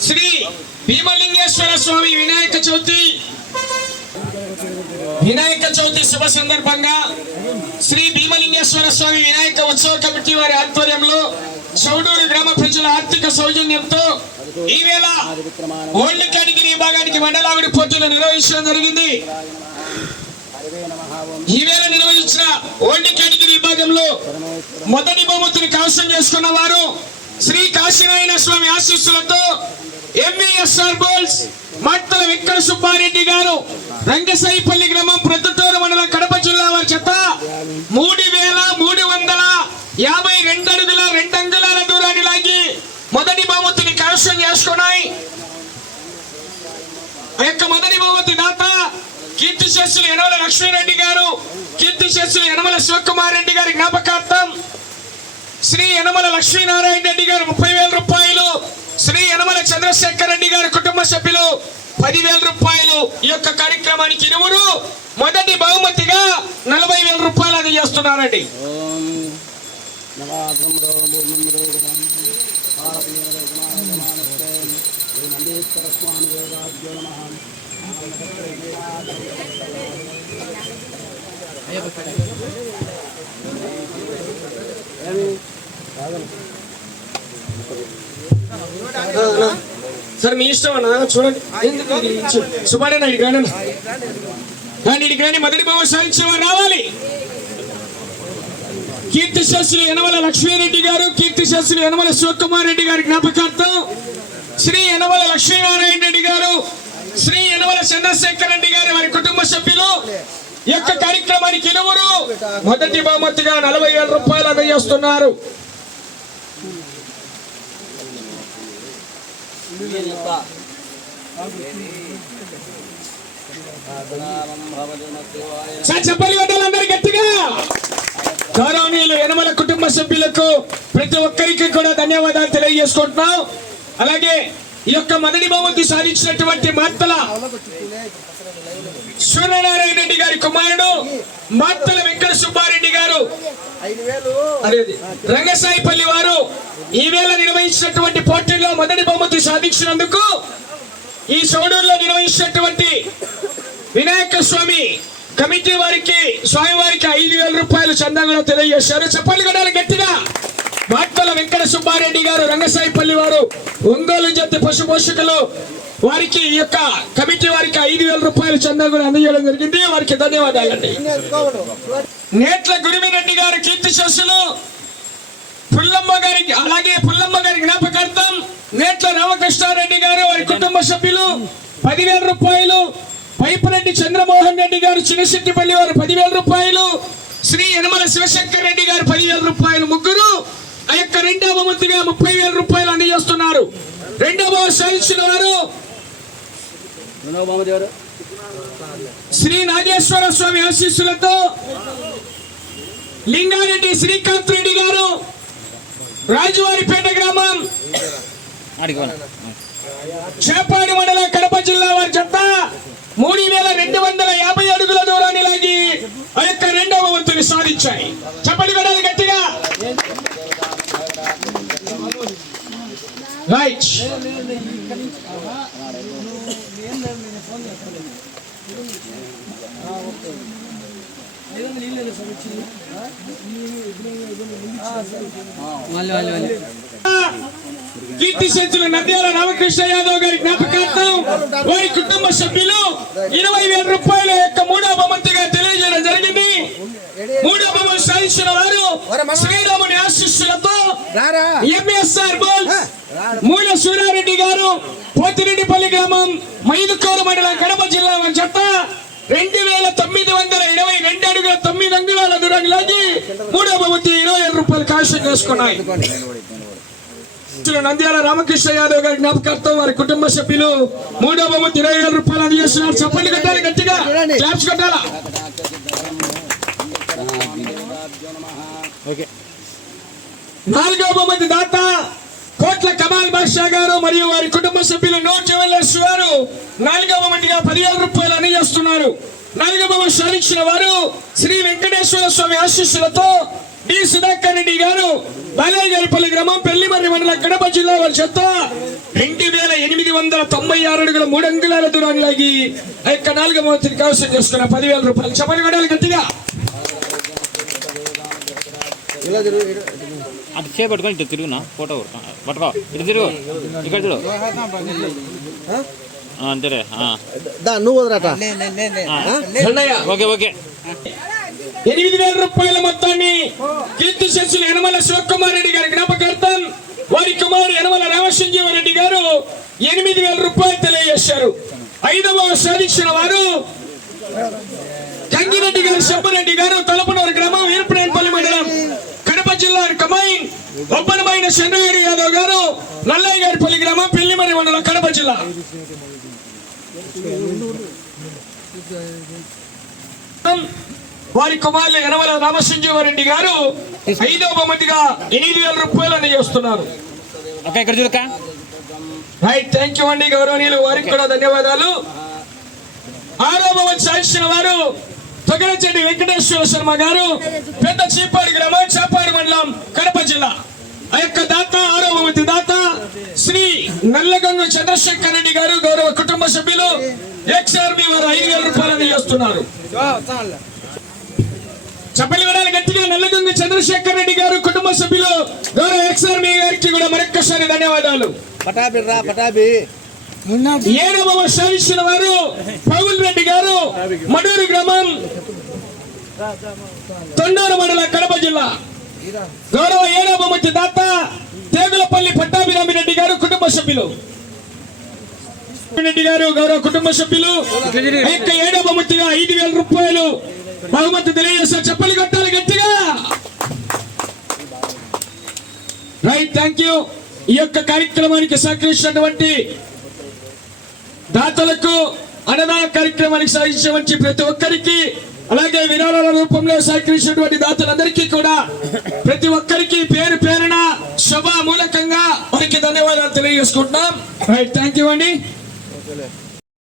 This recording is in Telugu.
శ్రీ భీమలింగేశ్వర స్వామి వినాయక చవితి. వినాయక చవితి శుభ సందర్భంగా శ్రీ భీమలింగేశ్వర స్వామి వినాయక ఉత్సవ కమిటీ వారి ఆధ్వర్యంలో చౌడూరు గ్రామ ప్రజల ఆర్థిక సౌజన్యంతో ఈవేళ ఓల్డ్ కేటగిరీ విభాగానికి మండలావిడి పోటీలు నిర్వహించడం జరిగింది. ఈవేళ నిర్వహించిన ఓల్డ్ కేటగిరీ విభాగంలో మొదటి బహుమతిని కవసం చేసుకున్న వారు శ్రీ కాశీనారాయణ స్వామి ఆశీస్సులతో ఎంవిఎస్ఆర్ బోల్స్ మట్టల వెంకట సుబ్బారెడ్డి గారు రంగసాయిపల్లి గ్రామం ప్రొద్దుటూరు మండలం కడప జిల్లా వారి చేత మూడు వేల మూడు వందల యాభై రెండు అడుగుల రెండు అంగుళాల దూరాన్ని లాగి మొదటి బహుమతిని కవసం చేసుకున్నాయి. ఆ యొక్క మొదటి బహుమతి దాత కీర్తి శస్సులు యనమల లక్ష్మీరెడ్డి గారు కీర్తి శస్సులు యనమల శివకుమార్ రెడ్డి గారి జ్ఞాపకార్థం శ్రీ యనమల లక్ష్మీనారాయణ రెడ్డి గారు ముప్పై వేల రూపాయలు శ్రీ యనమల చంద్రశేఖర్ రెడ్డి గారి కుటుంబ సభ్యులు పదివేల రూపాయలు. ఈ యొక్క కార్యక్రమానికి ఇరువురు మొదటి బహుమతిగా నలభై వేల రూపాయలు అందజేస్తున్నారండి స్వామి సార్ మీ ఇష్టం అన్న చూడండి. ఎందుకు ఇది? సుబ్బారెడ్డి కానీ కానీ కానీ మొదటి బహుమతి సాధించేవారు రావాలి. కీర్తి శాస్త్రి యనమల లక్ష్మీరెడ్డి గారు కీర్తి శాస్త్రి యనమల శివకుమార్ రెడ్డి గారి జ్ఞాపకార్థం శ్రీ యనమల లక్ష్మీనారాయణ రెడ్డి గారు శ్రీ యనమల చంద్రశేఖర్ రెడ్డి గారి వారి కుటుంబ సభ్యులు యొక్క కార్యక్రమానికి ఇరువురు మొదటి బహుమతిగా నలభై వేల రూపాయలు అందజేస్తున్నారు. చెప్పాలి వడ్డాలందరూ గట్టిగా. గౌరవనీయులు యనమల కుటుంబ సభ్యులకు ప్రతి ఒక్కరికి కూడా ధన్యవాదాలు తెలియజేసుకుంటున్నాం. అలాగే ఈ యొక్క మొదటి బహుమతి సాధించినటువంటి మార్తల సూర్యనారాయణ రెడ్డి గారి కుమారుడు మత్తల వెంకట సుబ్బారెడ్డి గారు. రంగసాయిపల్లి వారు ఈవేళ నిర్వహించినటువంటి పోటీల్లో మొదటి బహుమతి సాధించినందుకు ఈ సోడూరులో నిర్వహించినటువంటి వినాయక స్వామి కమిటీ వారికి స్వామి వారికి ఐదు వేల రూపాయలు చందాగా తెలియజేశారు. చెప్పండి కూడా గట్టిగా. మాటల వెంకట సుబ్బారెడ్డి గారు రంగసాయిపల్లి వారు ఒంగోలు జత పశు పోషకులు వారికి ఈ యొక్క కమిటీ వారికి ఐదు వేల రూపాయలు చందా కూడా అందజేయడం జరిగింది. వారికి ధన్యవాదాలండి నేట్ల గురిమిరెడ్డి గారు కీర్తి శస్సులు పుల్లమ్మ గారికి అలాగే పుల్లమ్మ గారి జ్ఞాపకార్థం నేట్ల రామకృష్ణారెడ్డి గారు వారి కుటుంబ సభ్యులు పదివేల రూపాయలు పైపురెడ్డి చంద్రమోహన్ రెడ్డి గారు చిన్నశెట్టిపల్లి వారు పదివేల రూపాయలు శ్రీ యనమల శివశంకర్ రెడ్డి గారు పదివేల రూపాయలు. ముగ్గురు ఆ యొక్క రెండవ వంతుగా ముప్పై వేల రూపాయలు అందజేస్తున్నారు. రెండవ సాధించిన వారు శ్రీ నాగేశ్వర స్వామి ఆశీస్సులతో లింగారెడ్డి శ్రీకాంత్ రెడ్డి గారు రాజువారిపేట గ్రామం చేపాడి మండల కడప జిల్లా వారి చెత్త మూడు వేల రెండు వందల యాభై అడుగుల దూరాన్ని లాగి ఆ యొక్క రెండవ వంతుని సాధించాయి. చెప్పండి కూడా గట్టిగా. రైట్. కీర్తి శక్తులు నంద్యాల రామకృష్ణ యాదవ్ గారి జ్ఞాపకార్థం వారి కుటుంబ సభ్యులు ఇరవై వేల రూపాయల యొక్క మూడో బహుమతిగా తెలియజేయడం జరిగింది. మూడో బహుమతి సాధించిన వారు శ్రీరాముని ఆశీస్సులతో ఎంఎస్ఆర్ బోల్స్ మూల సూరారెడ్డి గారు పోతిరెడ్డిపల్లి గ్రామం మైదుకూరు మండలం కడప జిల్లా చెత్త రెండు వేల తొమ్మిది వందల ఇరవై రెండు అడుగుల తొమ్మిది లాగి మూడో బహుమతి ఇరవై ఏడు రూపాయలు కాశం చేసుకున్నాయి. నంద్యాల రామకృష్ణ యాదవ్ గారి జ్ఞాపకార్థం వారి కుటుంబ సభ్యులు మూడో బహుమతి ఇరవై వేల రూపాయలు అందజేస్తున్నారు. చెప్పండి కట్టాలి గట్టిగా. క్లాప్స్ కట్టాలా? నాలుగో బహుమతి దాత కోట్ల కమాల్ బాషా గారు మరియు వారి కుటుంబ సభ్యులు నో జ్యువెలర్స్ గారు నాలుగో బహుమతిగా పదివేల రూపాయలు అందజేస్తున్నారు. బహుమతి సాధించిన వారు శ్రీ వెంకటేశ్వర స్వామి ఆశీస్సులతో డి సుధాకర్ రెడ్డి గారు బాలయ్యపల్లి గ్రామం పెళ్ళిమర్రి మండలం కడప జిల్లా వారి చెత్త రెండు వేల వందల తొంభై ఆరు అడుగుల మూడు అంగుళాల దూరాన్ని లాగి ఆ యొక్క నాలుగవ మంత్రి కవసం చేసుకున్న పదివేల రూపాయలు చెప్పని కొడాలి గట్టిగా. అది చేపట్టుకొని ఇటు. తిరుగునా? ఫోటో. పట్టుకో. ఇటు తిరుగు. ఇక్కడ తిరుగు. దా నువ్వు వదరాట. Okay okay. ఎనిమిది వేల రూపాయల మొత్తాన్ని కీర్తి శిష్యులు యనమల శివకుమార్ రెడ్డి గారి జ్ఞాపకార్థం వారి కుమారు యనమల రామసింజీవరెడ్డి గారు ఎనిమిది వేల రూపాయలు తెలియజేశారు. ఐదవ సాధించిన వారు గంగిరెడ్డి గారు శంభరెడ్డి గారు తలపనూరు గ్రామం వీరపనేపల్లి మండలం కడప జిల్లా కమైన్ ఒప్పనమైన చంద్రగారు యాదవ్ గారు నల్లయ్య గారిపల్లి గ్రామం జిల్లా వారి కుమారులు యనమల రామసింజీవరెడ్డి గారు ఐదవ బహుమతిగా ఎనిమిది వేల రూపాయలు అందజేస్తున్నారు. రైట్ థ్యాంక్ యూ అండి గౌరవనీయులు వారికి కూడా ధన్యవాదాలు. ఆరో బహుమతి సాధించిన వారు తొగలచెడ్డి వెంకటేశ్వర శర్మ గారు పెద్ద చీపాడి గ్రామం చాపాడి మండలం కడప జిల్లా. ఆ యొక్క దాత ఆరో బహుమతి దాత శ్రీ నల్లగంగు చంద్రశేఖర్ రెడ్డి గారు గౌరవ కుటుంబ సభ్యులు ఎక్స్ ఆర్మీ వారు ఐదు వేల రూపాయలు అందజేస్తున్నారు. చెప్పలి వినాలి గట్టిగా నల్లగంగ చంద్రశేఖర్ రెడ్డి గారు కుటుంబ సభ్యులు గౌరవ ఎక్స్ ఆర్మీ గారికి కూడా మరొక్కసారి ధన్యవాదాలు. పటాబి రా పటాబి ఏడవ సాధించిన వారు పౌల్ రెడ్డి గారు మడూరు గ్రామం తొండూరు మండల కడప జిల్లా. గౌరవ ఏడవ మంచి దాత తేగులపల్లి పట్టాభిరామి రెడ్డి గారు కుటుంబ సభ్యులు. రెడ్డి గారు గౌరవ కుటుంబ సభ్యులు యొక్క ఏడవ మంచిగా ఐదు వేల రూపాయలు బహుమతి తెలియజేస్తారు చెప్పలు కొట్టాలి గట్టిగా. రైట్ థ్యాంక్ యూ ఈ యొక్క కార్యక్రమానికి సహకరించినటువంటి దాతలకు అన్నదాన కార్యక్రమానికి సాగించవచ్చు ప్రతి ఒక్కరికి అలాగే విరాళాల రూపంలో సహకరించినటువంటి దాతలందరికీ కూడా ప్రతి ఒక్కరికి పేరు పేరున శుభ మూలకంగా వారికి ధన్యవాదాలు తెలియజేసుకుంటున్నాం. రైట్ థ్యాంక్ యూ అండి